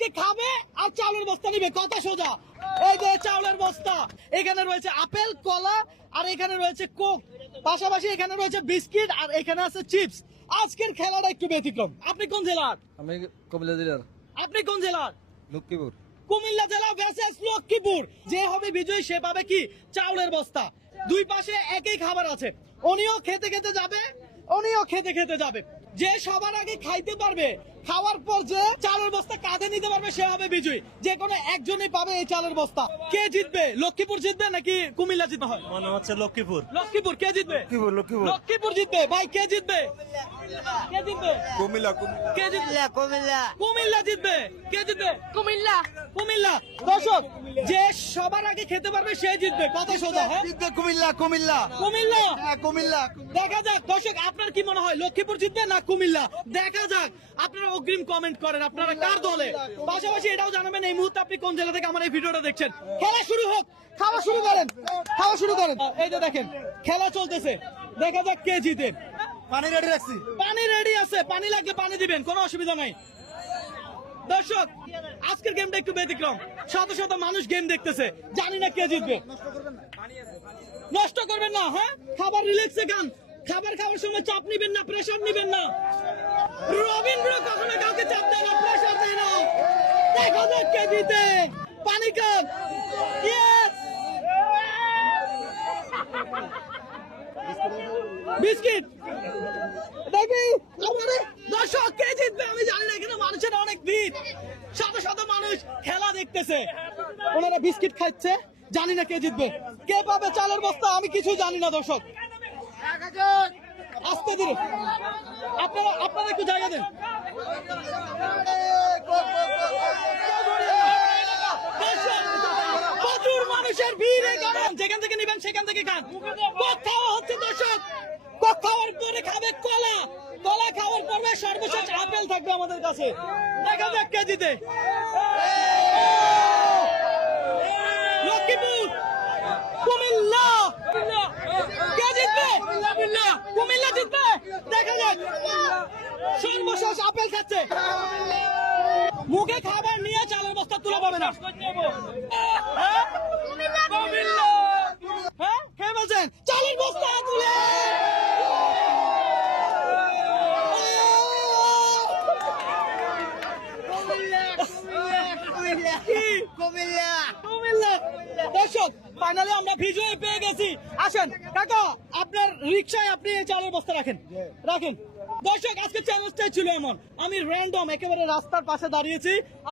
আজকে খাবে আর চাউলের বস্তা নিবে, কথা সোজা। এই যে চাউলের বস্তা, এখানে রয়েছে আপেল, কলা, আর এখানে রয়েছে কোক, পাশাপাশি এখানে রয়েছে বিস্কিট, আর এখানে আছে চিপস। আজকের খেলাটা একটু ব্যতিক্রম। আপনি কোন জেলার? আমি কুমিল্লা জেলার। আপনি কোন জেলার? লক্ষ্মীপুর। কুমিল্লা জেলা ভার্সেস লক্ষ্মীপুর। যে হবে বিজয়ী সে পাবে কি? চাউলের বস্তা। দুই পাশে একই খাবার আছে, উনিও খেতে খেতে যাবে, উনিও খেতে খেতে যাবে। যে সবার আগে খাইতে পারবে, খাওয়ার পর যে চালের বস্তা কাঁধে নিতে পারবে সে হবে বিজয়ী। যে কোনো একজনই পাবে এই চালের বস্তা। কে জিতবে? লক্ষ্মীপুর জিতবে নাকি কুমিল্লা জিতবে? হয় মনে হচ্ছে লক্ষ্মীপুর। লক্ষ্মীপুর। কে জিতবে? লক্ষ্মীপুর। লক্ষ্মীপুর জিতবে। ভাই কে জিতবে? কে জিতবে? কুমিল্লা। কে জিতবে? কুমিল্লা। কুমিল্লা জিতবে। কে জিতবে? কুমিল্লা। কুমিল্লা। দর্শক, যে সবার আগে খেতে পারবে সে জিতবে, কথা সোজা। হ্যাঁ, কুমিল্লা। কুমিল্লা। কুমিল্লা। কুমিল্লা। দেখা যাক দর্শক, আপনার কি মনে হয় লক্ষ্মীপুর জিতবে না কুমিল্লা? দেখা যাক। আপনারা অগ্রিম কমেন্ট করেন আপনারা কার দলে। পাশাপাশি এটাও জানাবেন এই মুহূর্তে আপনি কোন জেলা থেকে আমার এই ভিডিওটা দেখছেন। খেলা শুরু হোক, খাওয়া শুরু করেন, খাওয়া শুরু করেন। এই যে দেখেন খেলা চলতেছে, দেখা যাক কে জিতে। পানি রেডি রাখছি। পানি রেডি আছে, পানি লাগলে পানি দিবেন, কোনো অসুবিধা নাই। দর্শক, আজকের গেমটা একটু ব্যতিক্রম। শত শত মানুষ গেম দেখতেছে, জানি না কে জিতবে। নষ্ট করবেন না, হ্যাঁ, খাবার রিল্যাক্সে খান। খাবার খাওয়ার সময় চাপ নিবেন না, প্রেশার নিবেন না। রবীন্দ্র কখনো কাউকে চাপ দেয় না, প্রেশার দেয় না। দেখা যাক কে জিতে। পানি খান। ইয়েস। বিস্কিট। দেখি আমারে দর্শক কে জিতবে আমি জানি না, এখানে মানুষের অনেক ভিড়, শত শত মানুষ খেলা দেখতেছে। ওনারা বিস্কিট খাচ্ছে, জানি না কে জিতবে। কে পাবে চালের বস্তা আমি কিছু জানি না। দর্শক আস্তে ধীরে, আপনারা একটু জায়গা দেন। দর্শক, প্রচুর মানুষের ভিড়, এই কারণ যেখান থেকে নিবেন সেখান থেকে খান। কোথাও হচ্ছে দর্শক, খাওয়ার পরে খাবে কলা, কলা খাওয়ার পরে সর্বশেষ আপেল থাকবে আমাদের কাছে। দেখা যাক কে জিতে। লক্ষ্মীপুর, কুমিল্লা, কে জিতবে? কুমিল্লা জিতবে। দেখা যাক। সর্বশেষ আপেল খাচ্ছে, মুখে খাবার নিয়ে চালের বস্তা তুলে পাবে না। হ্যাঁ, কে বলছেন চালের বস্তা তুলে? দর্শক, ফাইনালি আমরা বিজয় পেয়ে গেছি। আসেন কাকা, আপনার রিক্সায় আপনি এই চালের বস্তা রাখেন, রাখেন। দর্শক, আজকে চ্যালেঞ্জটাই ছিল এমন, আমি র্যান্ডম একেবারে রাস্তার পাশে দাঁড়িয়েছি,